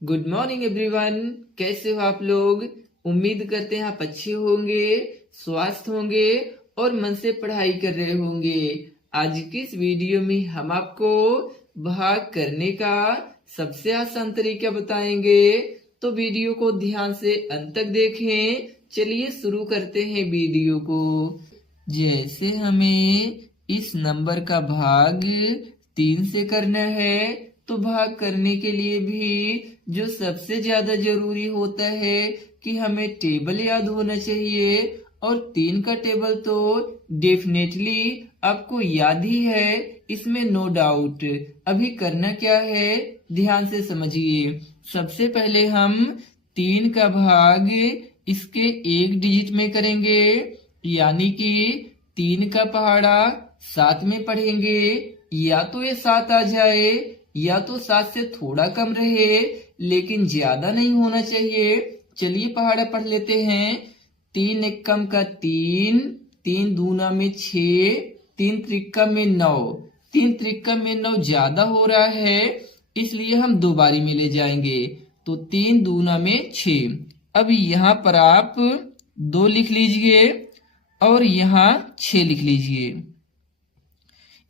Good morning everyone. कैसे हो आप लोग? उम्मीद करते हैं आप अच्छे होंगे, स्वस्थ होंगे और मन से पढ़ाई कर रहे होंगे। आज की इस वीडियो में हम आपको भाग करने का सबसे आसान तरीका बताएंगे, तो वीडियो को ध्यान से अंत तक देखें। चलिए शुरू करते हैं वीडियो को। जैसे हमें इस नंबर का भाग 3 से करना है, तो भाग करने के लिए भी जो सबसे ज्यादा जरूरी होता है कि हमें टेबल याद होना चाहिए। और 3 का टेबल तो डेफिनेटली आपको याद ही है, इसमें नो डाउट। अभी करना क्या है, ध्यान से समझिए। सबसे पहले हम 3 का भाग इसके 1 डिजिट में करेंगे, यानी कि 3 का पहाड़ा 7 में पढ़ेंगे। या तो ये 7 आ जाए या तो 7 से थोड़ा कम रहे, लेकिन ज्यादा नहीं होना चाहिए। चलिए पहाड़ा पढ़ लेते हैं। 3 एकम का 3, 3 दूना में 6, 3 त्रिक्का में 9। 3 त्रिक्का में 9 ज्यादा हो रहा है, इसलिए हम 2 बारी में ले जाएंगे। तो 3 दूना में 6। अब यहाँ पर आप 2 लिख लीजिए और यहाँ 6 लिख लीजिए।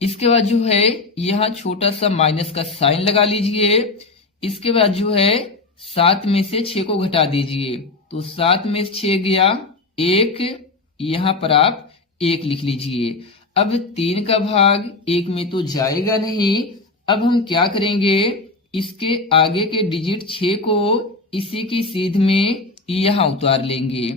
इसके बाद जो है यहाँ छोटा सा माइनस का साइन लगा लीजिए। इसके बाद जो है 7 में से 6 को घटा दीजिए, तो 7 में से 6 गया 1, यहाँ पर आप 1 लिख लीजिए। अब 3 का भाग 1 में तो जाएगा नहीं। अब हम क्या करेंगे, इसके आगे के डिजिट 6 को इसी की सीध में यहाँ उतार लेंगे।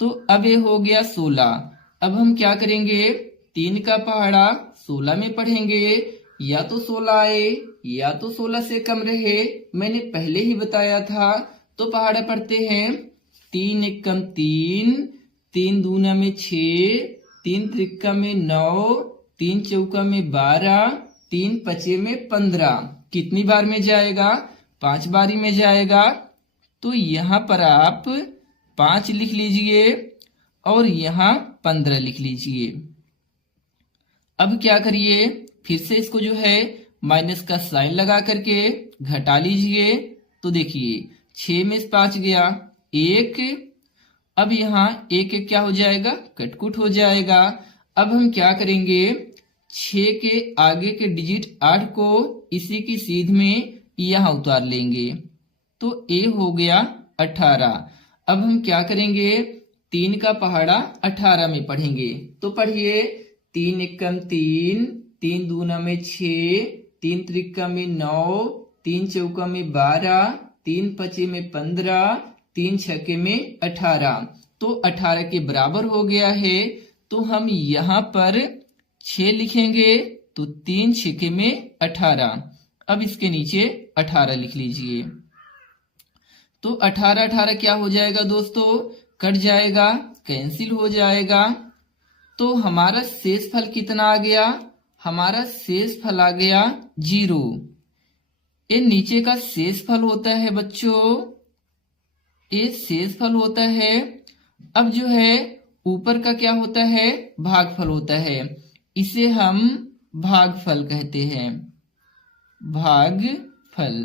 तो अब ये हो गया 16। अब हम क्या करेंगे, 3 का पहाड़ा 16 में पढ़ेंगे। या तो 16 आए या तो 16 से कम रहे, मैंने पहले ही बताया था। तो पहाड़ा पढ़ते हैं। 3 एकम 3, 3 दूना में 6, 3 त्रिक्का में 9, 3 चौका में 12, 3 पचे में 15। कितनी बार में जाएगा, 5 बारी में जाएगा। तो यहाँ पर आप 5 लिख लीजिए और यहाँ 15 लिख लीजिए। अब क्या करिए, फिर से इसको जो है माइनस का साइन लगा करके घटा लीजिए। तो देखिए 6 में से 5 गया 1। अब यहाँ 1 क्या हो जाएगा, कटकुट हो जाएगा। अब हम क्या करेंगे, 6 के आगे के डिजिट 8 को इसी की सीध में यहाँ उतार लेंगे। तो ए हो गया 18। अब हम क्या करेंगे, 3 का पहाड़ा 18 में पढ़ेंगे। तो पढ़िए। 3 एकम 3, 3 दूना में 6, 3 त्रिक्का में 9, 3 चौका में 12, 3 पचे में 15, 3 छक्के में 18। तो 18 के बराबर हो गया है। तो हम यहाँ पर 6 लिखेंगे, तो 3 छक्के में 18। अब इसके नीचे 18 लिख लीजिए। तो 18 18 क्या हो जाएगा दोस्तों, कट जाएगा, कैंसिल हो जाएगा। तो हमारा शेष फल कितना आ गया, हमारा शेष फल आ गया 0। ये नीचे का शेष फल होता है बच्चों, ये शेष फल होता है। अब जो है ऊपर का क्या होता है, भागफल होता है। इसे हम भागफल कहते हैं, भागफल।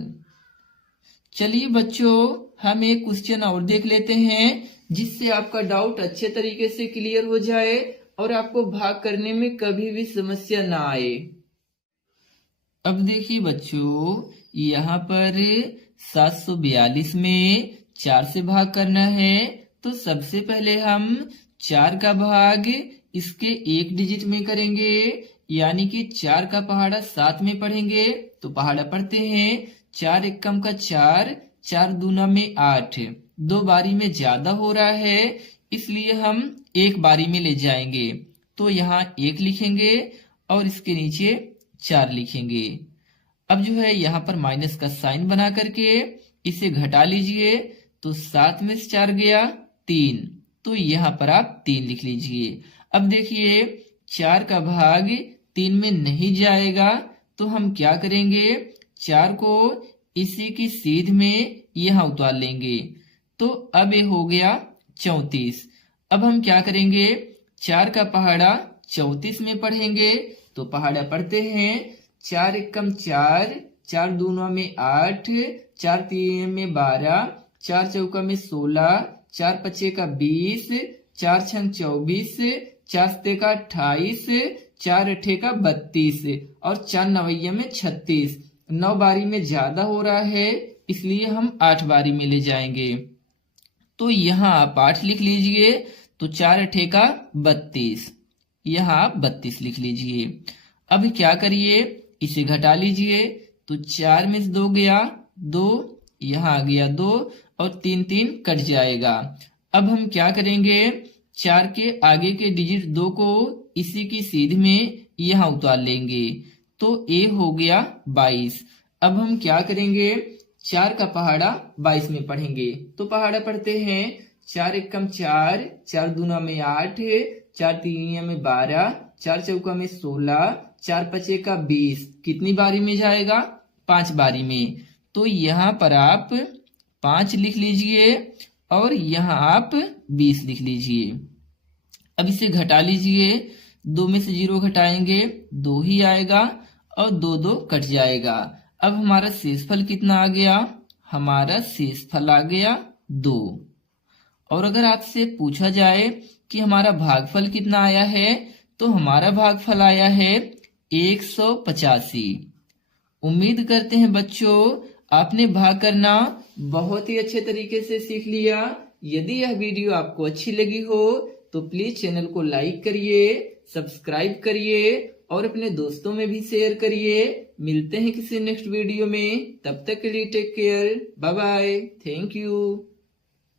चलिए बच्चों, हम एक क्वेश्चन और देख लेते हैं, जिससे आपका डाउट अच्छे तरीके से क्लियर हो जाए और आपको भाग करने में कभी भी समस्या ना आए। अब देखिए बच्चों, यहाँ पर 742 में 4 से भाग करना है। तो सबसे पहले हम 4 का भाग इसके 1 डिजिट में करेंगे, यानी कि 4 का पहाड़ा 7 में पढ़ेंगे। तो पहाड़ा पढ़ते हैं। 4 एकम का 4, 4 दूना में 8। 2 बारी में ज्यादा हो रहा है, इसलिए हम 1 बारी में ले जाएंगे। तो यहाँ 1 लिखेंगे और इसके नीचे 4 लिखेंगे। अब जो है यहाँ पर माइनस का साइन बना करके इसे घटा लीजिए। तो 7 में से 4 गया 3, तो यहाँ पर आप 3 लिख लीजिए। अब देखिए 4 का भाग 3 में नहीं जाएगा, तो हम क्या करेंगे, 4 को इसी की सीध में यहाँ उतार लेंगे। तो अब ये हो गया 34। अब हम क्या करेंगे, 4 का पहाड़ा 34 में पढ़ेंगे। तो पहाड़ा पढ़ते हैं। 4 एकम 4, 4 दूना में 8, 4 तीन में 12, 4 चौका में 16, 4 पच्चे का 20, 4 छंग 24, 4 सत्ते का 28, 4 अट्ठे का 32 और 4 नवैया में 36। 9 बारी में ज्यादा हो रहा है, इसलिए हम 8 बारी में ले जाएंगे। तो यहाँ आप 8 लिख लीजिए, तो 4 अट्ठे का 32, यहाँ आप 32 लिख लीजिए। अब क्या करिए, इसे घटा लीजिए, तो 4 में से 2 गया 2, यहाँ आ गया 2 और 3 3 कट जाएगा। अब हम क्या करेंगे, 4 के आगे के डिजिट 2 को इसी की सीध में यहाँ उतार लेंगे, तो ए हो गया 22। अब हम क्या करेंगे, 4 का पहाड़ा 22 में पढ़ेंगे। तो पहाड़ा पढ़ते हैं, 4 एकम 4, 4 दूना में 8, 4 तीनिया में 12, 4 चौका में 16, 4 पचे का 20। कितनी बारी में जाएगा, 5 बारी में। तो यहाँ पर आप 5 लिख लीजिए और यहाँ आप 20 लिख लीजिए। अब इसे घटा लीजिए, 2 में से 0 घटाएंगे 2 ही आएगा और 2 2 कट जाएगा। अब हमारा शेषफल कितना आ गया, हमारा शेषफल आ गया 2। और अगर आपसे पूछा जाए कि हमारा भागफल कितना आया है, तो हमारा भागफल आया है 185। उम्मीद करते हैं बच्चों आपने भाग करना बहुत ही अच्छे तरीके से सीख लिया। यदि यह वीडियो आपको अच्छी लगी हो तो प्लीज चैनल को लाइक करिए, सब्सक्राइब करिए और अपने दोस्तों में भी शेयर करिए। मिलते हैं किसी नेक्स्ट वीडियो में, तब तक के लिए take care, bye bye, thank you.